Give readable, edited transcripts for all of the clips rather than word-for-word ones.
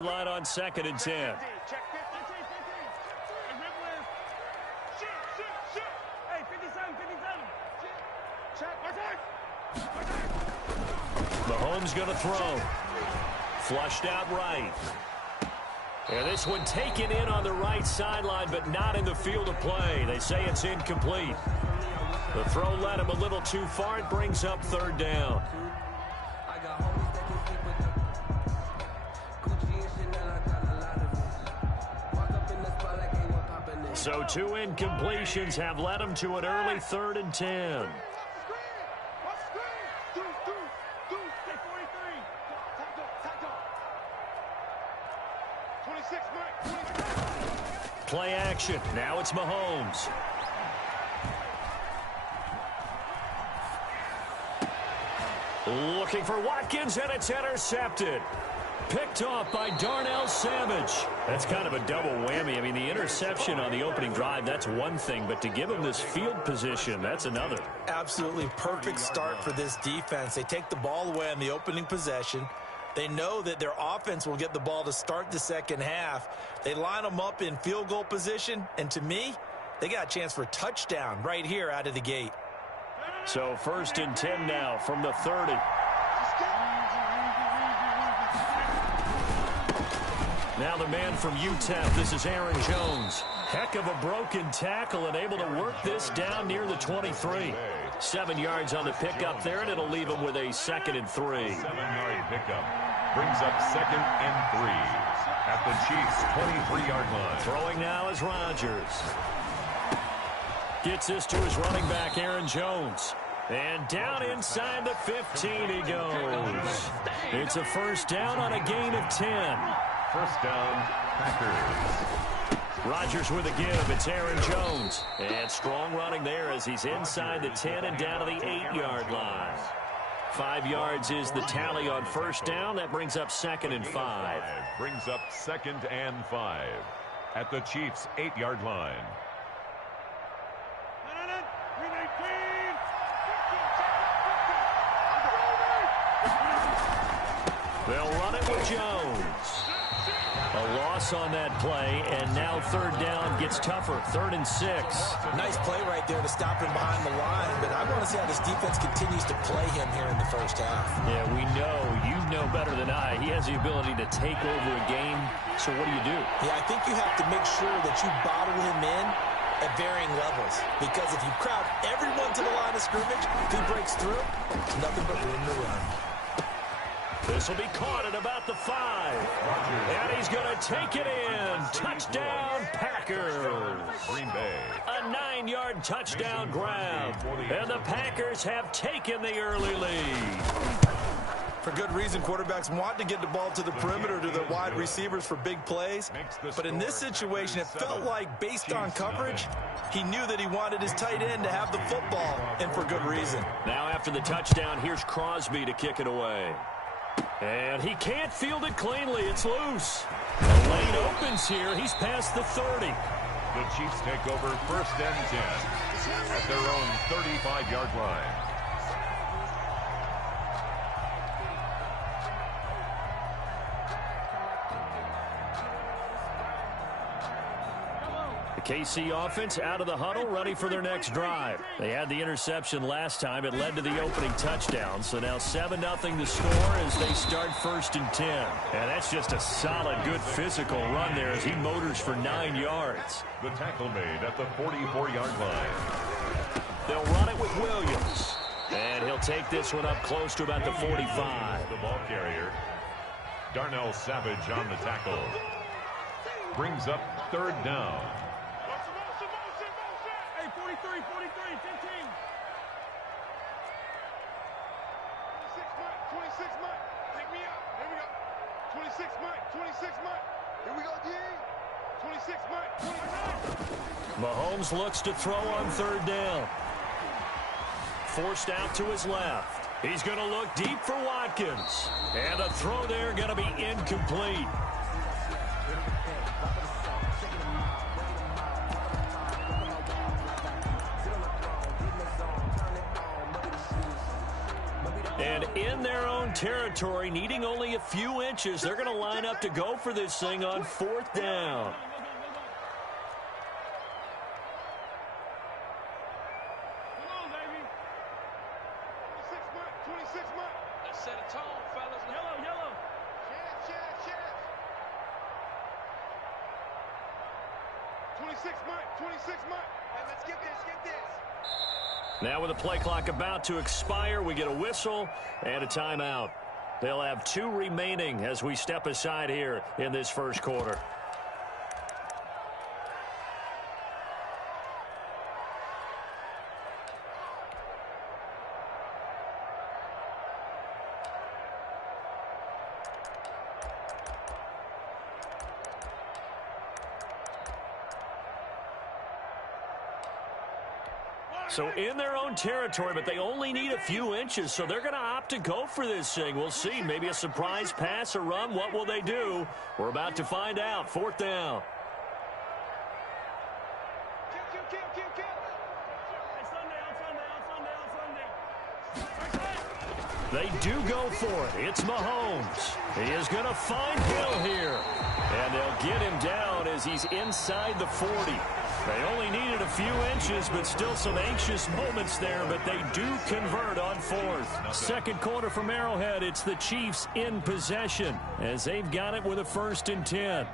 Line on 2nd and 10. Mahomes going to throw. Flushed out right. And this one taken in on the right sideline, but not in the field of play. They say it's incomplete. The throw led him a little too far. It brings up 3rd down. So 2 incompletions have led him to an early 3rd and 10. Play action. Now it's Mahomes. Looking for Watkins, and it's intercepted. Picked off by Darnell Savage. That's kind of a double whammy. I mean, the interception on the opening drive, that's one thing, but to give him this field position, that's another. Absolutely perfect start for this defense. They take the ball away on the opening possession. They know that their offense will get the ball to start the second half. They line them up in field goal position, and to me, they got a chance for a touchdown right here out of the gate. So 1st and 10 now from the 30. Now the man from UTEP, this is Aaron Jones. Heck of a broken tackle and able to work this down near the 23. 7 yards on the pickup there, and it'll leave him with a 2nd and 3. 7-yard pickup brings up 2nd and 3 at the Chiefs' 23-yard line. Throwing now is Rodgers. Gets this to his running back, Aaron Jones. And down inside the 15 he goes. It's a 1st down on a gain of 10. 1st down, Packers. Rodgers with a give. It's Aaron Jones. And strong running there as he's inside the 10 and down to the 8-yard line. 5 yards is the tally on 1st down. That brings up 2nd and 5. Brings up 2nd and 5 at the Chiefs' 8-yard line. They'll run it with Jones. A loss on that play, and now 3rd down gets tougher. 3rd and 6. Nice play right there to stop him behind the line, but I want to see how this defense continues to play him here in the 1st half. Yeah, we know. You know better than I. He has the ability to take over a game, so what do you do? Yeah, I think you have to make sure that you bottle him in at varying levels, because if you crowd everyone to the line of scrimmage, if he breaks through, it's nothing but room to run. This will be caught at about the 5. And he's going to take it in. Touchdown, Packers. Green Bay. A 9-yard touchdown grab. And the Packers have taken the early lead. For good reason, quarterbacks want to get the ball to the perimeter to their wide receivers for big plays. But in this situation, it felt like based on coverage, he knew that he wanted his tight end to have the football, and for good reason. Now after the touchdown, here's Crosby to kick it away. And he can't field it cleanly. It's loose. The lane opens here. He's past the 30. The Chiefs take over 1st and 10 at their own 35-yard line. The KC offense out of the huddle, ready for their next drive. They had the interception last time. It led to the opening touchdown. So now 7-0 the score as they start 1st and 10. And that's just a solid, good physical run there as he motors for 9 yards. The tackle made at the 44-yard line. They'll run it with Williams. And he'll take this one up close to about the 45. The ball carrier, Darnell Savage on the tackle. Brings up 3rd down. 43, 15. 26, Mike. Take me out. Here we go. 26, Mike. 26, Mike. Here we go, D. 26, Mike. 29. Mahomes looks to throw on 3rd down. Forced out to his left. He's going to look deep for Watkins. And a throw there going to be incomplete. And in their own territory, needing only a few inches, they're going to line up to go for this thing on 4th down. Set a tone, fellas. Yellow. Chance. 26 Mike. Hey, let's get this. Now with the play clock about to expire, we get a whistle and a timeout. They'll have 2 remaining as we step aside here in this first quarter. So in their own territory, but they only need a few inches, so they're going to opt to go for this thing. We'll see. Maybe a surprise pass, a run. What will they do? We're about to find out. 4th down. They do go for it. It's Mahomes. He is going to find Hill here. And they'll get him down as he's inside the 40. They only needed a few inches, but still some anxious moments there, but they do convert on 4th. Second quarter from Arrowhead, it's the Chiefs in possession as they've got it with a 1st and 10.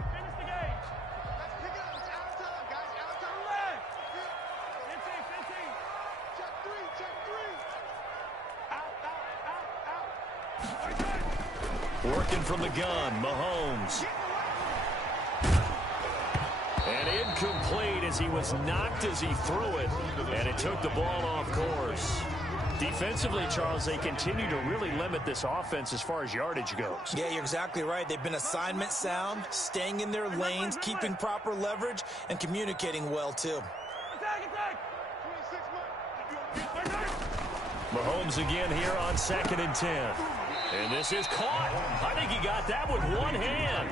Working from the gun, Mahomes. And incomplete as he was knocked as he threw it, and it took the ball off course. Defensively, Charles, they continue to really limit this offense as far as yardage goes. Yeah, you're exactly right. They've been assignment sound, staying in their lanes, keeping proper leverage, and communicating well, too. Mahomes again here on 2nd and 10. And this is caught. I think he got that with one hand.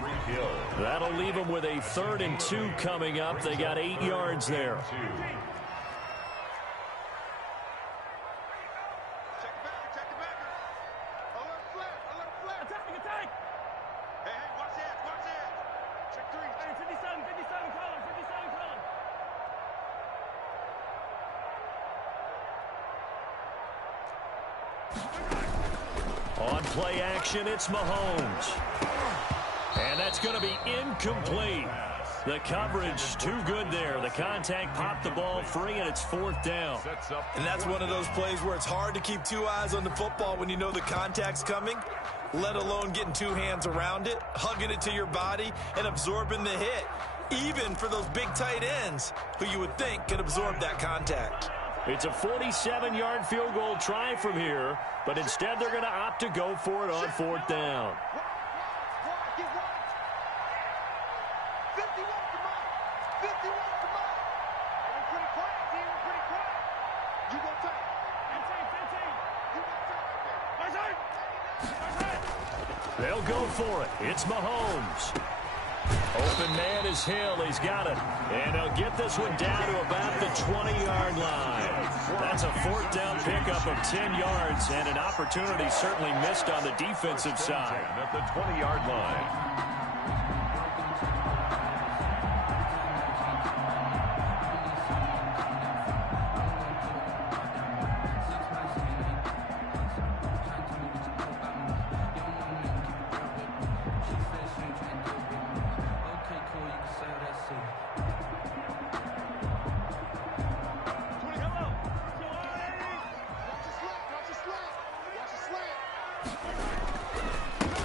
That'll leave him with a 3rd and 2 coming up. They got 8 yards there. On play action, it's Mahomes. And that's going to be incomplete. The coverage too good there. The contact popped the ball free, and it's 4th down. And that's one of those plays where it's hard to keep 2 eyes on the football when you know the contact's coming, let alone getting 2 hands around it, hugging it to your body, and absorbing the hit, even for those big tight ends who you would think could absorb that contact. It's a 47-yard field goal try from here, but instead they're going to opt to go for it on 4th down. They'll go for it. It's Mahomes. Open man is Hill. He's got it. And they'll get this one down to about the 20-yard line. That's a 4th down pickup of 10 yards, and an opportunity certainly missed on the defensive side. At the 20-yard line.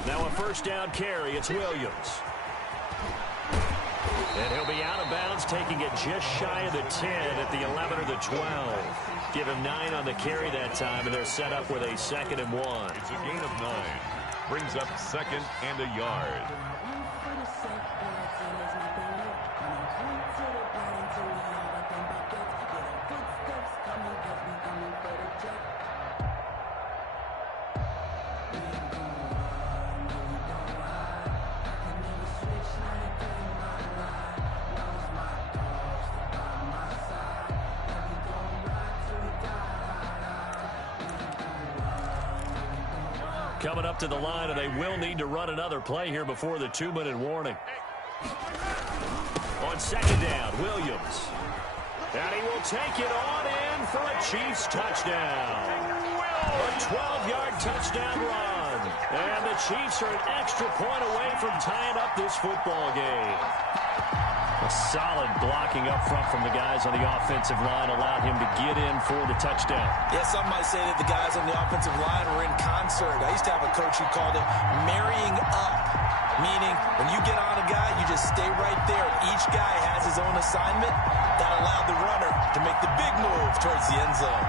Now a 1st down carry. It's Williams. And he'll be out of bounds, taking it just shy of the 10 at the 11 or the 12. Give him 9 on the carry that time, and they're set up with a 2nd and 1. It's a gain of 9. Brings up 2nd and a yard. coming up to the line, and they will need to run another play here before the 2-minute warning. On second down, Williams. And he will take it on in for a Chiefs touchdown. A 12-yard touchdown run. And the Chiefs are an extra point away from tying up this football game. A solid blocking up front from the guys on the offensive line allowed him to get in for the touchdown. Yeah, some might say that the guys on the offensive line were in concert. I used to have a coach who called it marrying up, meaning when you get on a guy, you just stay right there. Each guy has his own assignment. That allowed the runner to make the big move towards the end zone.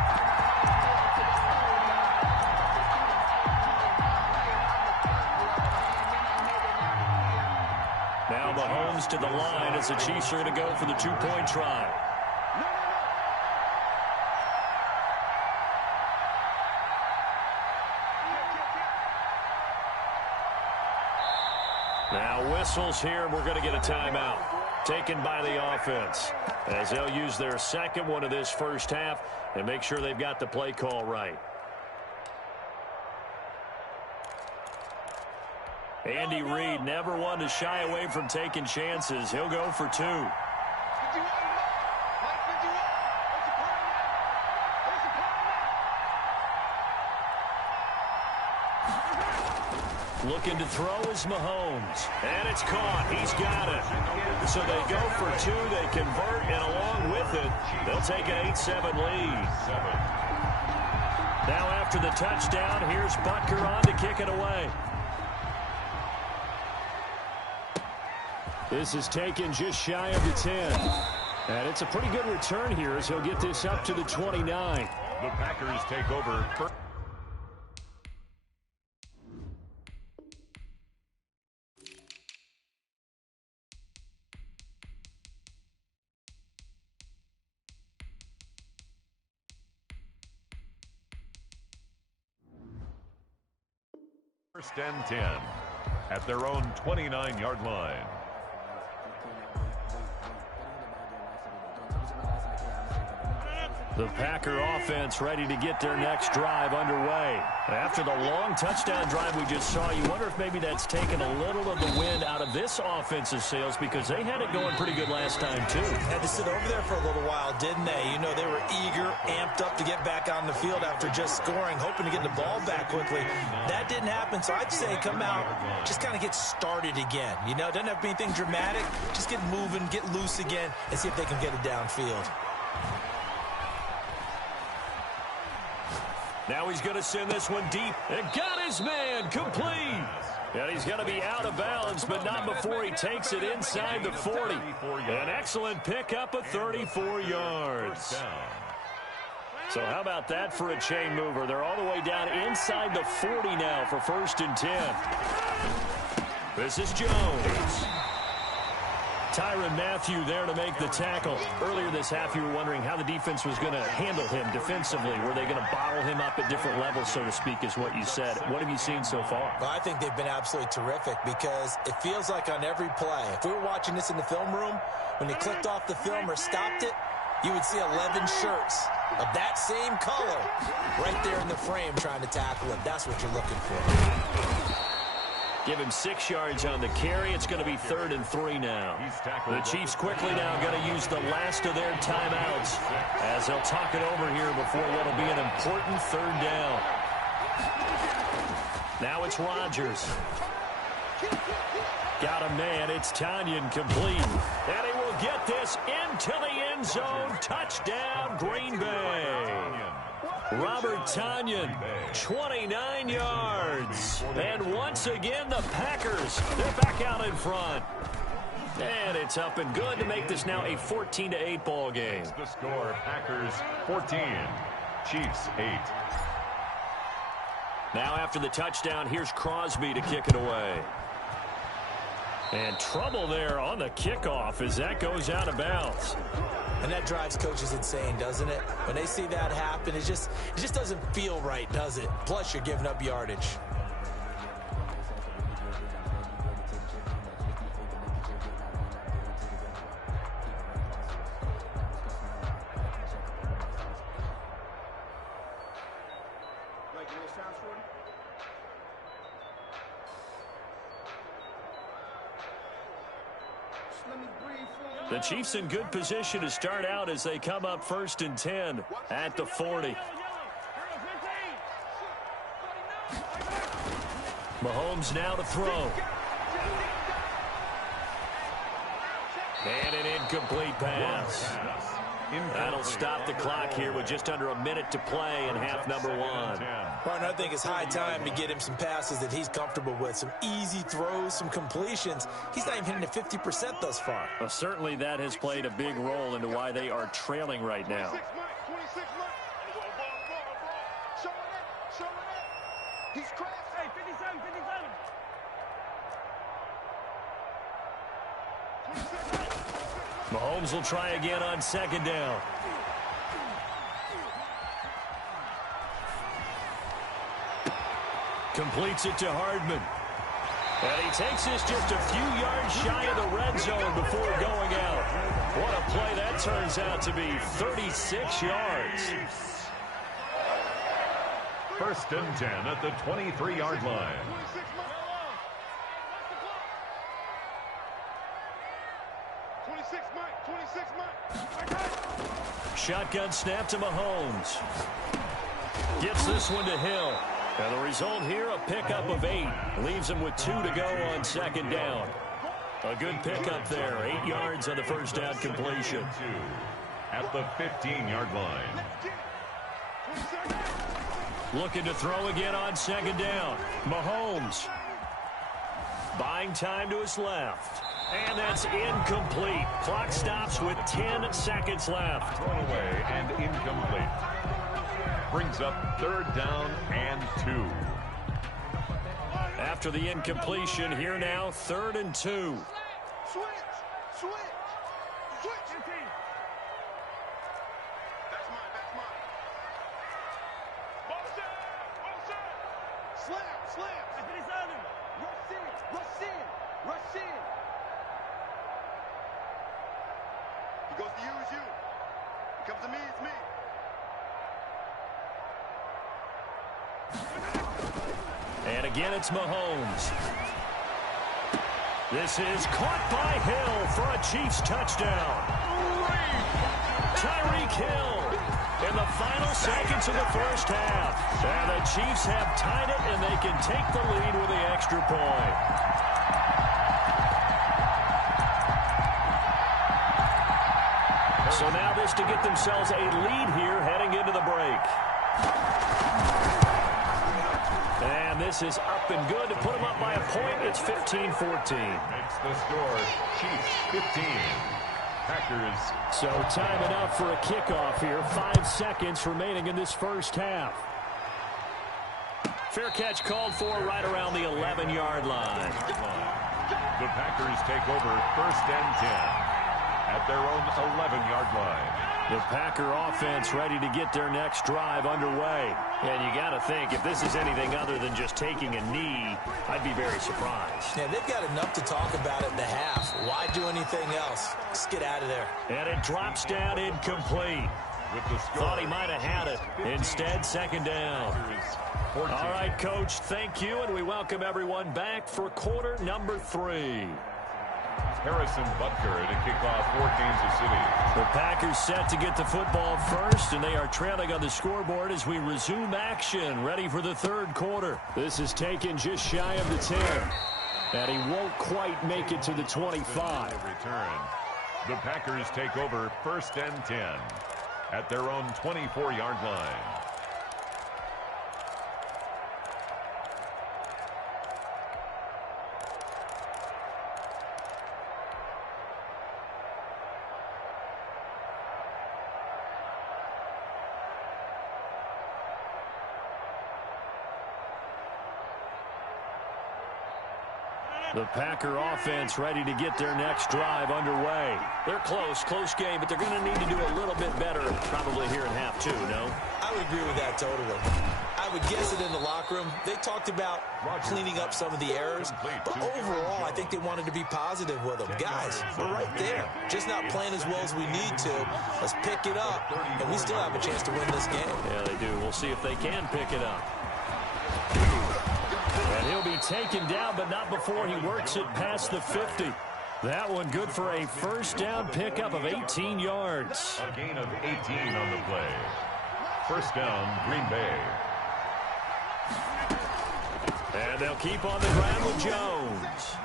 Now Mahomes to the line as the Chiefs are going to go for the 2-point try. Now whistles here. We're going to get a timeout taken by the offense as they'll use their second one of this first half and make sure they've got the play call right. Andy Reid never one to shy away from taking chances. He'll go for 2. Looking to throw is Mahomes. And it's caught. He's got it. So they go for 2. They convert, and along with it, they'll take an 8-7 lead. Now after the touchdown, here's Butker on to kick it away. This is taken just shy of the 10. And it's a pretty good return here as he'll get this up to the 29. The Packers take over. First and 10 at their own 29-yard line. The Packer offense ready to get their next drive underway. After the long touchdown drive we just saw, you wonder if maybe that's taken a little of the wind out of this offensive sails because they had it going pretty good last time, too. Had to sit over there for a little while, didn't they? You know, they were eager, amped up to get back on the field after just scoring, hoping to get the ball back quickly. That didn't happen, so I'd say come out, just kind of get started again. You know, doesn't have to be anything dramatic. Just get moving, get loose again, and see if they can get it downfield. Now he's going to send this one deep and got his man complete. And he's going to be out of bounds, but not before he takes it inside the 40. An excellent pickup of 34 yards. So how about that for a chain mover? They're all the way down inside the 40 now for 1st and 10. This is Jones. Tyrann Mathieu there to make the tackle. Earlier this half, you were wondering how the defense was going to handle him defensively. Were they going to bottle him up at different levels, so to speak, is what you said. What have you seen so far? Well, I think they've been absolutely terrific because it feels like on every play, if we were watching this in the film room, when they clicked off the film or stopped it, you would see 11 shirts of that same color right there in the frame trying to tackle him. That's what you're looking for. Give him 6 yards on the carry. It's going to be 3rd and 3 now. The Chiefs quickly now going to use the last of their timeouts as they'll talk it over here before what will be an important 3rd down. Now it's Rodgers. Got a man. It's Tonyan complete. And he will get this into the end zone. Touchdown, Green Bay. Robert Tonyan, 29 yards. And once again, the Packers, they're back out in front. And it's up and good to make this now a 14-8 ball game. The score, Packers 14, Chiefs 8. Now after the touchdown, here's Crosby to kick it away. And trouble there on the kickoff as that goes out of bounds. And that drives coaches insane, doesn't it? When they see that happen, it just doesn't feel right, does it? Plus, you're giving up yardage. The Chiefs in good position to start out as they come up 1st and 10 at the 40. Mahomes now to throw. And an incomplete pass. That'll stop the clock here with just under a minute to play in half number 1. Martin, I think it's high time to get him some passes that he's comfortable with. Some easy throws, some completions. He's not even hitting at 50% thus far. Well, certainly that has played a big role into why they are trailing right now. 26 months. Showing it. He's crashed. Hey, 57. 27. Mahomes will try again on 2nd down. Completes it to Hardman. And he takes this just a few yards shy of the red zone before going out. What a play that turns out to be. 36 yards. 1st and 10 at the 23-yard line. 26 months. Shotgun snap to Mahomes. Gets this one to Hill. And the result here, a pickup of 8. Leaves him with 2 to go on 2nd down. A good pickup there. 8 yards on the 1st down completion. At the 15-yard line. Looking to throw again on 2nd down. Mahomes. Buying time to his left. And that's incomplete. Clock stops with 10 seconds left. Thrown away and incomplete. Brings up 3rd down and 2. After the incompletion, here now, 3rd and 2. Switch. That's mine. Slam. Rush in. He goes to you, it's you. He comes to me, it's me. And again, it's Mahomes. This is caught by Hill for a Chiefs touchdown. Tyreek Hill in the final seconds of the 1st half. And the Chiefs have tied it, and they can take the lead with the extra point. So now this to get themselves a lead here heading into the break. And this is up and good to put them up by a point. It's 15-14. Makes the score Chiefs 15. Packers. So time enough for a kickoff here. 5 seconds remaining in this 1st half. Fair catch called for right around the 11-yard line. The Packers take over 1st and 10 at their own 11-yard line. The Packer offense ready to get their next drive underway. And you got to think, if this is anything other than just taking a knee, I'd be very surprised. Yeah, they've got enough to talk about at the half. Why do anything else? Just get out of there. And it drops down incomplete. With the score, thought he might have had it. Instead, 2nd down. All right, Coach, thank you, and we welcome everyone back for quarter number 3. Harrison Butker to kick off for Kansas City. The Packers set to get the football first, and they are trailing on the scoreboard as we resume action, ready for the 3rd quarter. This is taken just shy of the 10, and he won't quite make it to the 25. Return. The Packers take over 1st and 10 at their own 24-yard line. The Packer offense ready to get their next drive underway. They're close game, but they're going to need to do a little bit better probably here in half 2, no? I would agree with that totally. I would guess it in the locker room. They talked about cleaning up some of the errors, but overall, I think they wanted to be positive with them. Guys, we're right there. Just not playing as well as we need to. Let's pick it up, and we still have a chance to win this game. Yeah, they do. We'll see if they can pick it up. And he'll be taken down, but not before he works it past the 50. That one good for a first down pickup of 18 yards. A gain of 18 on the play. First down, Green Bay. And they'll keep on the ground with Jones.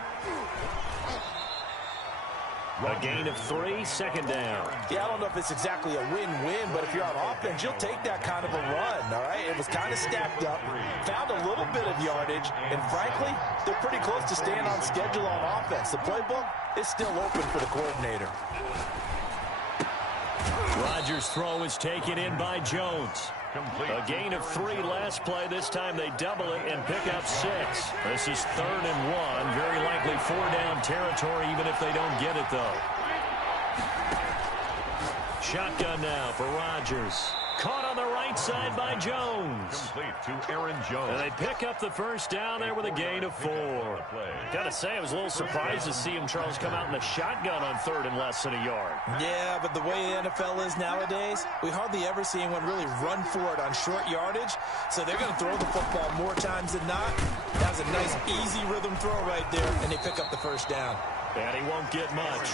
A gain of 3, second down. Yeah, I don't know if it's exactly a win-win, but if you're on offense, you'll take that kind of a run, all right? It was kind of stacked up, found a little bit of yardage, and frankly, they're pretty close to staying on schedule on offense. The playbook is still open for the coordinator. Rodgers' throw is taken in by Jones. Complete. A gain of 3 last play. This time they double it and pick up 6. This is 3rd and 1. Very likely 4-down territory, even if they don't get it, though. Shotgun now for Rodgers. Caught on the right side by Jones. Complete to Aaron Jones. And they pick up the first down there with a gain of 4. Got to say, I was a little surprised to see him, Charles, come out in the shotgun on 3rd and less than a yard. Yeah, but the way the NFL is nowadays, we hardly ever see anyone really run for it on short yardage. So they're going to throw the football more times than not. That was a nice, easy rhythm throw right there, and they pick up the first down. And he won't get much.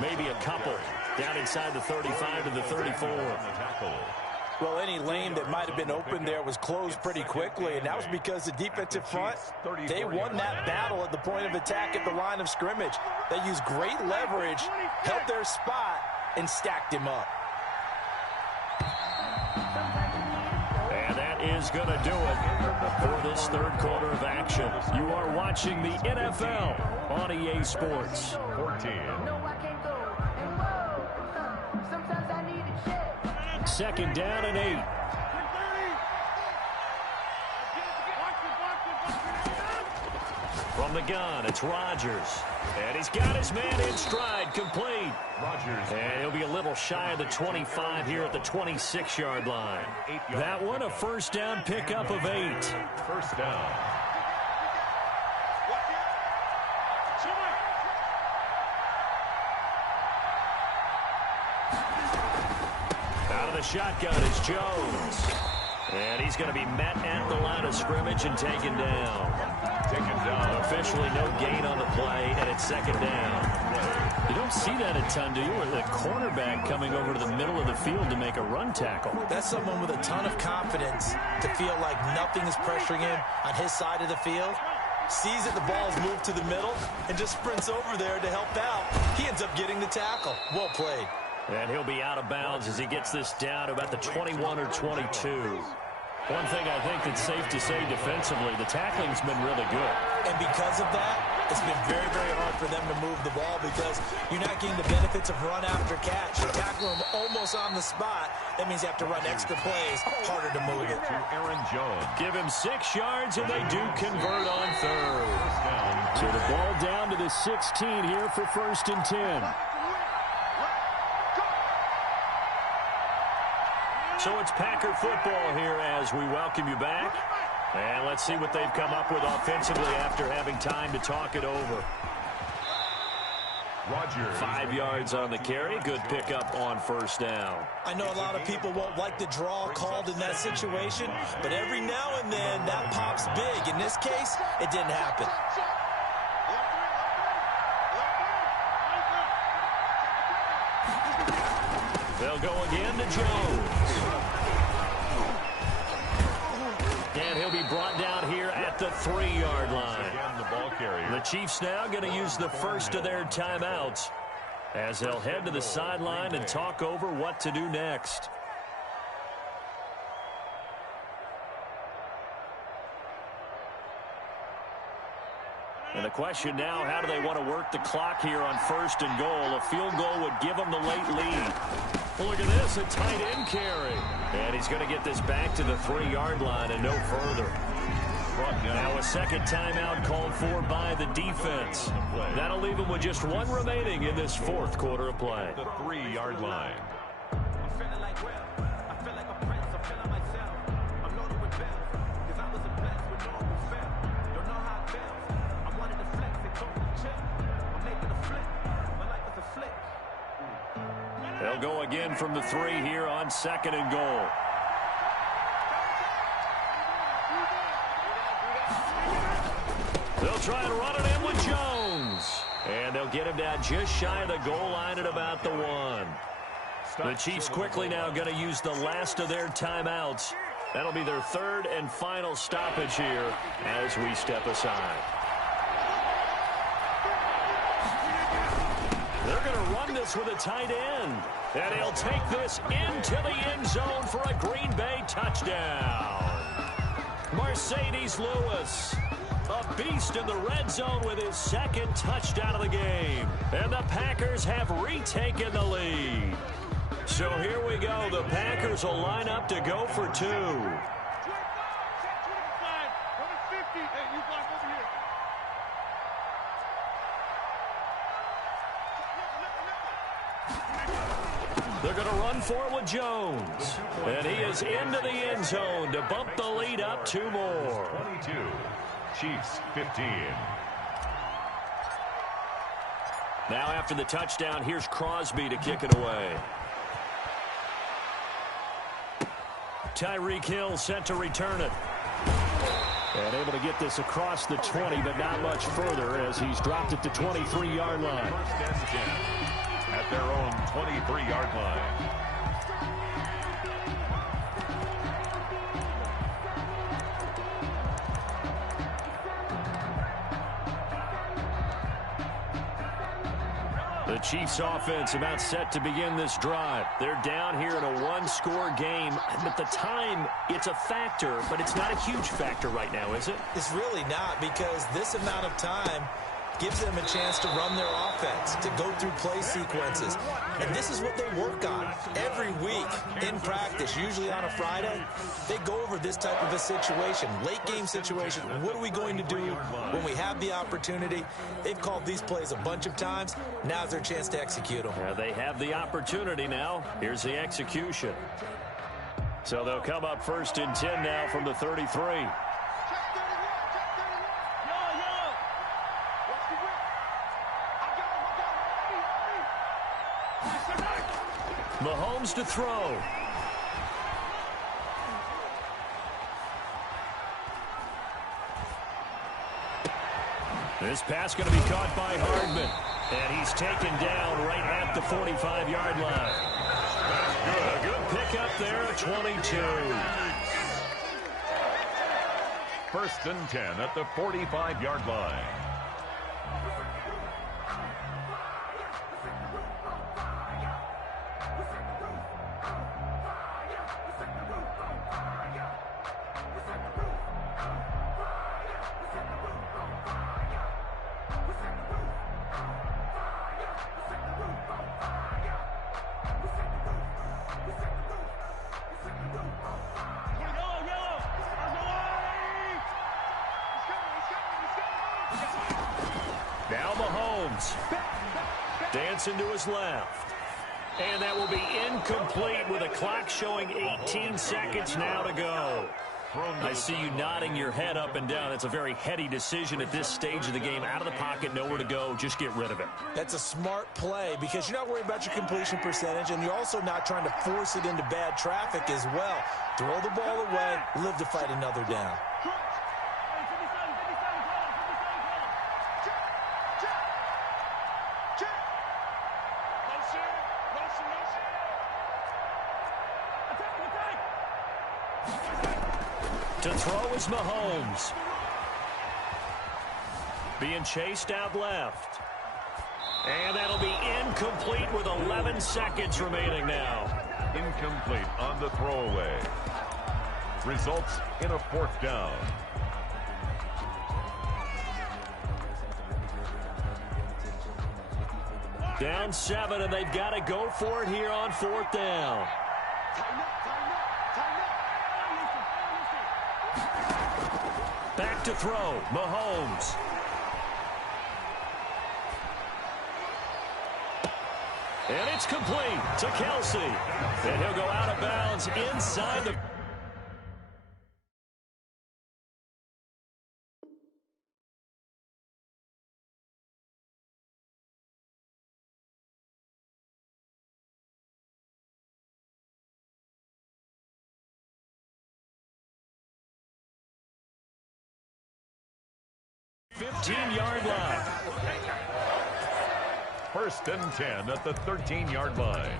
Maybe a couple. Down inside the 35 to the 34. Well, any lane that might have been open there was closed pretty quickly, and that was because the defensive front, they won that battle at the point of attack at the line of scrimmage. They used great leverage, held their spot, and stacked him up. And that is going to do it for this 3rd quarter of action. You are watching the NFL on EA Sports. 14. 2nd down and 8. From the gun, it's Rodgers. And he's got his man in stride, complete. Rodgers. And he'll be a little shy of the 25 here at the 26-yard line. That one, a first down pickup of 8. First down. Out of the shotgun is Jones. And he's going to be met at the line of scrimmage and taken down. Officially no gain on the play, and it's 2nd down. You don't see that a ton, do you? Or the cornerback coming over to the middle of the field to make a run tackle. That's someone with a ton of confidence to feel like nothing is pressuring him on his side of the field. Sees that the ball's moved to the middle and just sprints over there to help out. He ends up getting the tackle. Well played. And he'll be out of bounds as he gets this down to about the 21 or 22. One thing I think that's safe to say defensively, the tackling's been really good. And because of that, it's been very, very hard for them to move the ball because you're not getting the benefits of run after catch. You tackle them almost on the spot. That means you have to run extra plays, harder to move it. To Aaron Jones. Give him 6 yards, and they do convert on 3rd. So the ball down to the 16 here for 1st and 10. So it's Packer football here as we welcome you back. And let's see what they've come up with offensively after having time to talk it over. Rodgers. 5 yards on the carry. Good pickup on first down. I know a lot of people won't like the draw called in that situation, but every now and then that pops big. In this case, it didn't happen. They'll go again to Jones. And he'll be brought down here at the 3-yard line. The Chiefs now going to use the first of their timeouts as they'll head to the sideline and talk over what to do next. And the question now, how do they want to work the clock here on 1st and goal? A field goal would give them the late lead. Well, look at this, a tight end carry. And he's going to get this back to the 3-yard line and no further. Now a second timeout called for by the defense. That'll leave them with just 1 remaining in this 4th quarter of play. The 3-yard line. They'll go again from the 3 here on 2nd and goal. They'll try and run it in with Jones. And they'll get him down just shy of the goal line at about the 1. The Chiefs quickly now going to use the last of their timeouts. That'll be their third and final stoppage here as we step aside. They're going to run this with a tight end. And he'll take this into the end zone for a Green Bay touchdown. Mercedes Lewis, a beast in the red zone with his second touchdown of the game. And the Packers have retaken the lead. So here we go. The Packers will line up to go for 2. They're going to run for it with Jones. And he is into the end zone to bump the lead up 2 more. 22, Chiefs 15. Now after the touchdown, here's Crosby to kick it away. Tyreek Hill set to return it. And able to get this across the 20, but not much further as he's dropped it to 23-yard line. First and 10 at their own 23-yard line. The Chiefs offense about set to begin this drive. They're down here in a 1-score game. At the time, it's a factor, but it's not a huge factor right now, is it? It's really not, because this amount of time gives them a chance to run their offense, to go through play sequences. And this is what they work on every week in practice, usually on a Friday. They go over this type of a situation, late game situation. What are we going to do when we have the opportunity? They've called these plays a bunch of times. Now's their chance to execute them. Yeah, they have the opportunity now. Here's the execution. So they'll come up first and 10 now from the 33. Mahomes to throw. This pass going to be caught by Hardman. And he's taken down right at the 45-yard line. A good pickup there at 22. First and 10 at the 45-yard line. Now Mahomes dancing to his left. And that will be incomplete with a clock showing 18 seconds now to go. I see you nodding your head up and down. That's a very heady decision at this stage of the game. Out of the pocket, nowhere to go. Just get rid of it. That's a smart play because you're not worried about your completion percentage, and you're also not trying to force it into bad traffic as well. Throw the ball away, live to fight another down. To throw is Mahomes. Being chased out left. And that'll be incomplete with 11 seconds remaining now. Incomplete on the throwaway. Results in a 4th down. Down 7, and they've got to go for it here on 4th down. Back to throw, Mahomes. And it's complete to Kelsey. And he'll go out of bounds inside the... .15-yard line. 1st and 10 at the 13-yard line.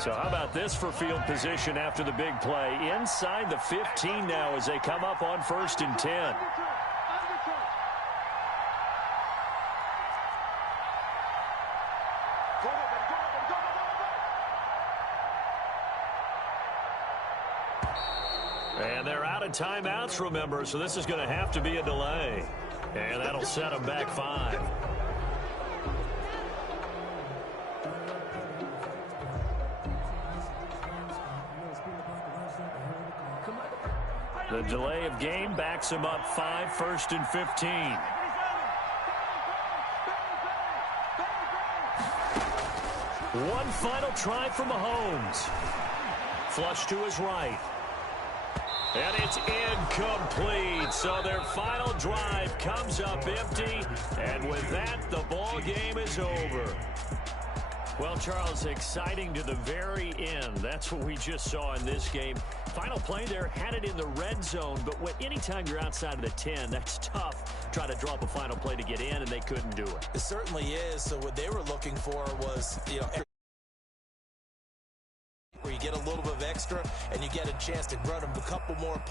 So how about this for field position after the big play? Inside the 15 now as they come up on 1st and 10. And they're out of timeouts, remember, so this is going to have to be a delay. And that'll set them back 5. The delay of game backs him up 5, 1st and 15. One final try from Mahomes. Flush to his right. And it's incomplete. So their final drive comes up empty. And with that, the ball game is over. Well, Charles, exciting to the very end. That's what we just saw in this game. Final play there, had it in the red zone, but anytime you're outside of the 10, that's tough. Try to draw up a final play to get in, and they couldn't do it. It certainly is. So what they were looking for was, where you get a little bit of extra and you get a chance to run them a couple more points.